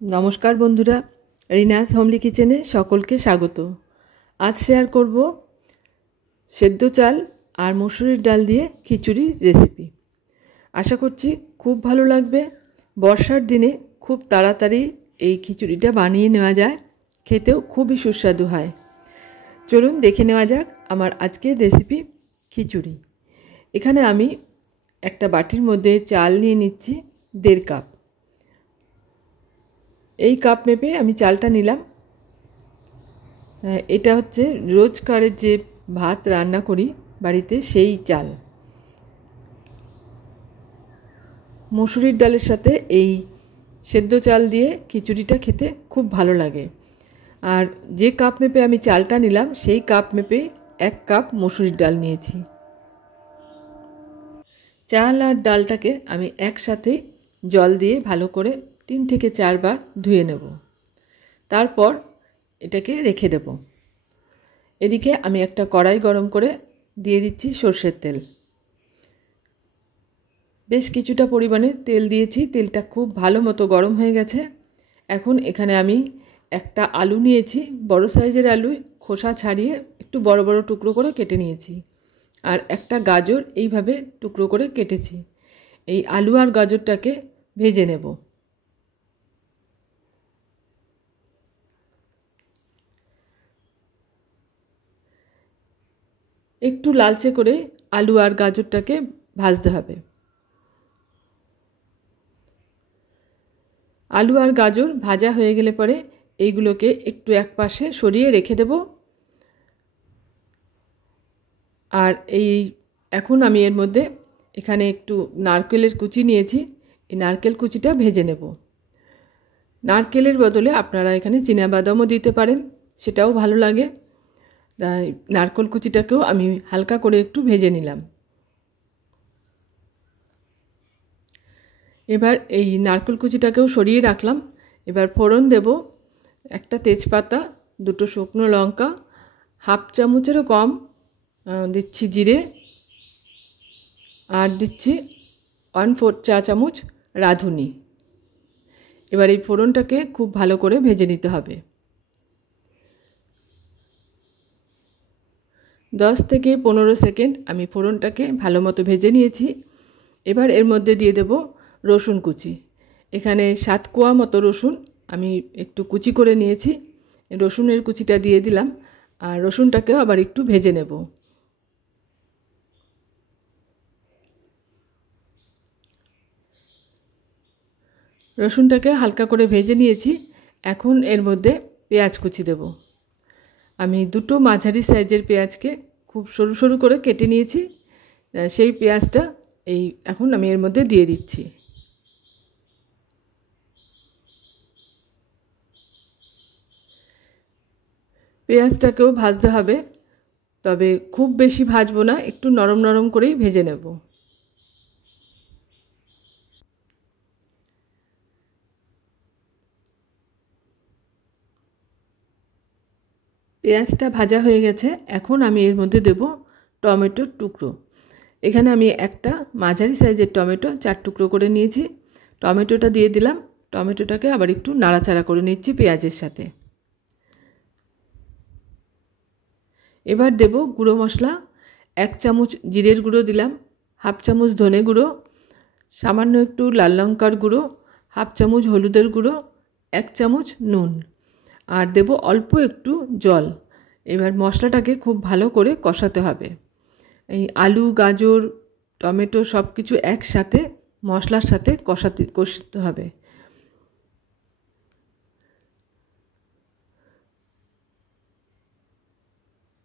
নমস্কার বন্ধুরা, রিনাস হোমলি কিচেনে সকলকে স্বাগত। আজ শেয়ার করব সেদ্ধ চাল আর মসুরির ডাল দিয়ে খিচুড়ির রেসিপি। আশা করছি খুব ভালো লাগবে। বর্ষার দিনে খুব তাড়াতাড়ি এই খিচুড়িটা বানিয়ে নেওয়া যায়, খেতেও খুবই সুস্বাদু হয়। চলুন দেখে নেওয়া যাক আমার আজকের রেসিপি খিচুড়ি। এখানে আমি একটা বাটির মধ্যে চাল নিয়ে নিচ্ছি 1.5 কাপ। এই কাপ মেপে আমি চালটা নিলাম। এটা হচ্ছে রোজকারের যে ভাত রান্না করি বাড়িতে সেই চাল। মসুরির ডালের সাথে এই সেদ্ধ চাল দিয়ে খিচুড়িটা খেতে খুব ভালো লাগে। আর যে কাপ মেপে আমি চালটা নিলাম সেই কাপ মেপে 1 কাপ মসুরির ডাল নিয়েছি। চাল আর ডালটাকে আমি একসাথে জল দিয়ে ভালো করে 3 থেকে 4 বার ধুয়ে নেব। তারপর এটাকে রেখে দেব। এদিকে আমি একটা কড়াই গরম করে দিয়ে দিচ্ছি সরষের তেল। বেশ কিছুটা পরিমাণে তেল দিয়েছি। তেলটা খুব ভালো মতো গরম হয়ে গেছে। এখন এখানে আমি একটা আলু নিয়েছি, বড় সাইজের আলু, খোসা ছাড়িয়ে একটু বড় বড় টুকরো করে কেটে নিয়েছি। আর একটা গাজর এইভাবে টুকরো করে কেটেছি। এই আলু আর গাজরটাকে ভেজে নেব। একটু লালচে করে আলু আর গাজরটাকে ভাজতে হবে। আলু আর গাজর ভাজা হয়ে গেলে পরে এইগুলোকে একটু একপাশে সরিয়ে রেখে দেব। আর এখন আমি এর মধ্যে এখানে একটু নারকেলের কুচি নিয়েছি। এই নারকেল কুচিটা ভেজে নেব। নারকেলের বদলে আপনারা এখানে চীনাবাদামও দিতে পারেন, সেটাও ভালো লাগে। তাই নারকেল কুচিটাকেও আমি হালকা করে একটু ভেজে নিলাম। এবার এই নারকেল কুচিটাকেও সরিয়ে রাখলাম। এবার ফোড়ন দেব। একটা তেজপাতা, 2টো শুকনো লঙ্কা, 1/2 চামচেরও কম দিচ্ছি জিরে, আর দিচ্ছি 1/4 চা চামচ রাঁধুনি। এবার এই ফোড়নটাকে খুব ভালো করে ভেজে নিতে হবে। 10 থেকে 15 সেকেন্ড আমি ফোড়নটাকে ভালো মতো ভেজে নিয়েছি। এবার এর মধ্যে দিয়ে দেব রসুন কুচি। এখানে 7 কোয়া মতো রসুন আমি একটু কুচি করে নিয়েছি। রসুনের কুচিটা দিয়ে দিলাম। আর রসুনটাকেও আবার একটু ভেজে নেব। রসুনটাকে হালকা করে ভেজে নিয়েছি। এখন এর মধ্যে পেঁয়াজ কুচি দেব। আমি 2টো মাঝারি সাইজের পেঁয়াজকে খুব সরু সরু করে কেটে নিয়েছি। সেই পেঁয়াজটা এখন আমি এর মধ্যে দিয়ে দিচ্ছি। পেঁয়াজটাকেও ভাজতে হবে, তবে খুব বেশি ভাজবো না, একটু নরম নরম করেই ভেজে নেব। পেঁয়াজটা ভাজা হয়ে গেছে। এখন আমি এর মধ্যে দেব টমেটোর টুকরো। এখানে আমি একটা মাঝারি সাইজের টমেটো 4 টুকরো করে নিয়েছি। টমেটোটা দিয়ে দিলাম। টমেটোটাকে আবার একটু নাড়াচাড়া করে নিচ্ছি পেঁয়াজের সাথে। এবার দেব গুঁড়ো মশলা। 1 চামচ জিরের গুঁড়ো দিলাম, 1/2 চামচ ধনে গুঁড়ো, সামান্য একটু লাল লঙ্কার গুঁড়ো, 1/2 চামচ হলুদের গুঁড়ো, 1 চামচ নুন, আর দেব অল্প একটু জল। এবার মশলাটাকে খুব ভালো করে কষাতে হবে। এই আলু, গাজর, টমেটো সব কিছু একসাথে মশলার সাথে কষতে হবে।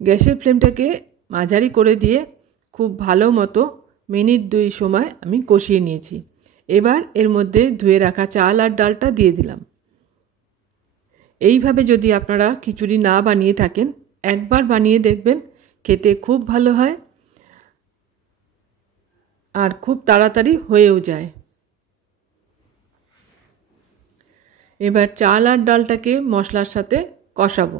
গ্যাসের ফ্লেমটাকে মাঝারি করে দিয়ে খুব ভালো মতো মিনিট 2 সময় আমি কষিয়ে নিয়েছি। এবার এর মধ্যে ধুয়ে রাখা চাল আর ডালটা দিয়ে দিলাম। এইভাবে যদি আপনারা খিচুড়ি না বানিয়ে থাকেন, একবার বানিয়ে দেখবেন, খেতে খুব ভালো হয় আর খুব তাড়াতাড়ি হয়েও যায়। এবার চাল আর ডালটাকে মশলার সাথে কষাবো।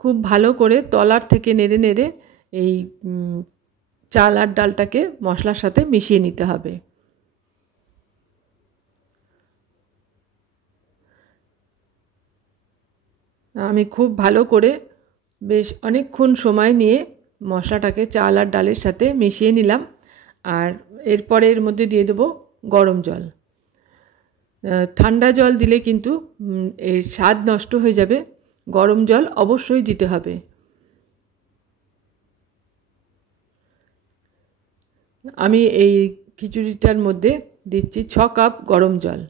খুব ভালো করে তলার থেকে নেড়ে নেড়ে এই চাল আর ডালটাকে মশলার সাথে মিশিয়ে নিতে হবে। আমি খুব ভালো করে বেশ অনেকক্ষণ সময় নিয়ে মশলাটাকে চাল আর ডালের সাথে মিশিয়ে নিলাম। আর এরপরে এর মধ্যে দিয়ে দেবো গরম জল। ঠান্ডা জল দিলে কিন্তু এর স্বাদ নষ্ট হয়ে যাবে, গরম জল অবশ্যই দিতে হবে। আমি এই খিচুড়িটার মধ্যে দিচ্ছি 6 কাপ গরম জল,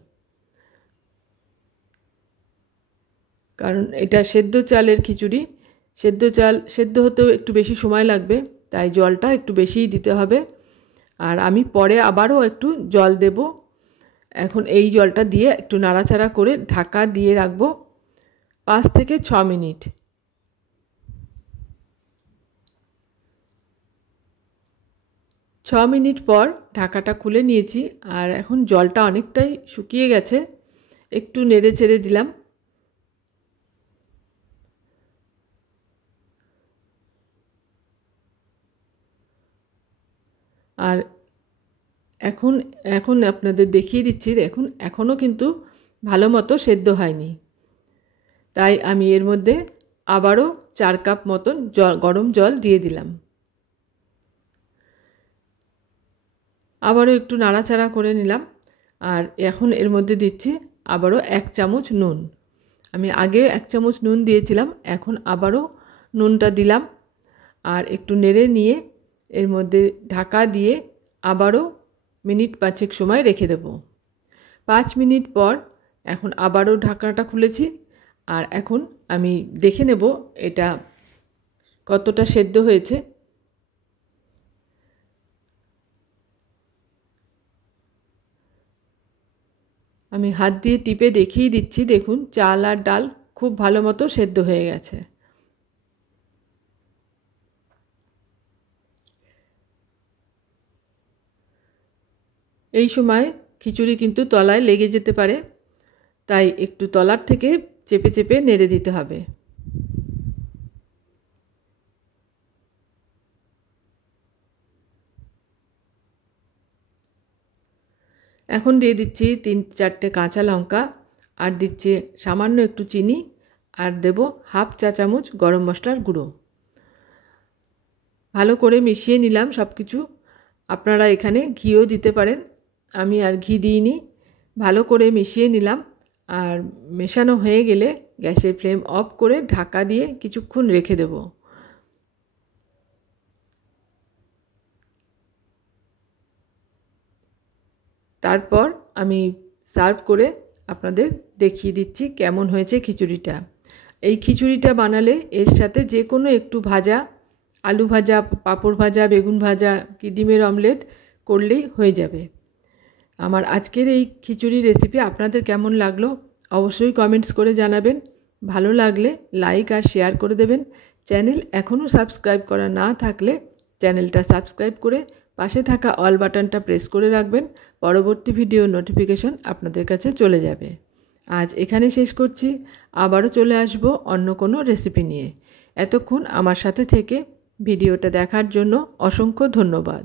কারণ এটা সেদ্ধ চালের খিচুড়ি, সেদ্ধ চাল সেদ্ধ হতেও একটু বেশি সময় লাগবে, তাই জলটা একটু বেশিই দিতে হবে। আর আমি পরে আবারও একটু জল দেব। এখন এই জলটা দিয়ে একটু নাড়াচাড়া করে ঢাকা দিয়ে রাখবো 5 থেকে 6 মিনিট। ছ মিনিট পর ঢাকাটা খুলে নিয়েছি, আর এখন জলটা অনেকটাই শুকিয়ে গেছে। একটু নেড়ে চেড়ে দিলাম। আর এখন আপনাদের দেখিয়ে দিচ্ছি, দেখুন এখনও কিন্তু ভালো মতো সেদ্ধ হয়নি, তাই আমি এর মধ্যে আবারও 4 কাপ মতন গরম জল দিয়ে দিলাম। আবারও একটু নাড়াচাড়া করে নিলাম। আর এখন এর মধ্যে দিচ্ছি আবারও 1 চামচ নুন। আমি আগে 1 চামচ নুন দিয়েছিলাম, এখন আবারও নুনটা দিলাম। আর একটু নেড়ে নিয়ে এর মধ্যে ঢাকা দিয়ে আবারও মিনিট 5 সময় রেখে দেব। 5 মিনিট পর এখন আবারও ঢাকনাটা খুলেছি। আর এখন আমি দেখে নেব এটা কতটা সেদ্ধ হয়েছে। আমি হাত দিয়ে টিপে দেখিয়ে দিচ্ছি, দেখুন চাল আর ডাল খুব ভালো মতো সেদ্ধ হয়ে গেছে। এই সময় খিচুড়ি কিন্তু তলায় লেগে যেতে পারে, তাই একটু তলার থেকে চেপে চেপে নেড়ে দিতে হবে। এখন দিয়ে দিচ্ছি 3-4টে কাঁচা লঙ্কা, আর দিচ্ছি সামান্য একটু চিনি, আর দেব হাফ চা চামচ গরম মশলার গুঁড়ো। ভালো করে মিশিয়ে নিলাম সব কিছু। আপনারা এখানে ঘিও দিতে পারেন, আমি আর ঘি দিইনি। ভালো করে মিশিয়ে নিলাম। আর মেশানো হয়ে গেলে গ্যাসের ফ্লেম অফ করে ঢাকা দিয়ে কিছুক্ষণ রেখে দেব। তারপর আমি সার্ভ করে আপনাদের দেখিয়ে দিচ্ছি কেমন হয়েছে খিচুড়িটা। এই খিচুড়িটা বানালে এর সাথে যে কোনো একটু ভাজা, আলু ভাজা, পাঁপড় ভাজা, বেগুন ভাজা কি ডিমের অমলেট করলেই হয়ে যাবে। আমার আজকের এই খিচুড়ি রেসিপি আপনাদের কেমন লাগলো অবশ্যই কমেন্টস করে জানাবেন। ভালো লাগলে লাইক আর শেয়ার করে দেবেন। চ্যানেল এখনও সাবস্ক্রাইব করা না থাকলে চ্যানেলটা সাবস্ক্রাইব করে পাশে থাকা অল বাটনটা প্রেস করে রাখবেন। পরবর্তী ভিডিও নোটিফিকেশন আপনাদের কাছে চলে যাবে। আজ এখানে শেষ করছি, আবারও চলে আসব অন্য কোনো রেসিপি নিয়ে। এতক্ষণ আমার সাথে থেকে ভিডিওটা দেখার জন্য অসংখ্য ধন্যবাদ।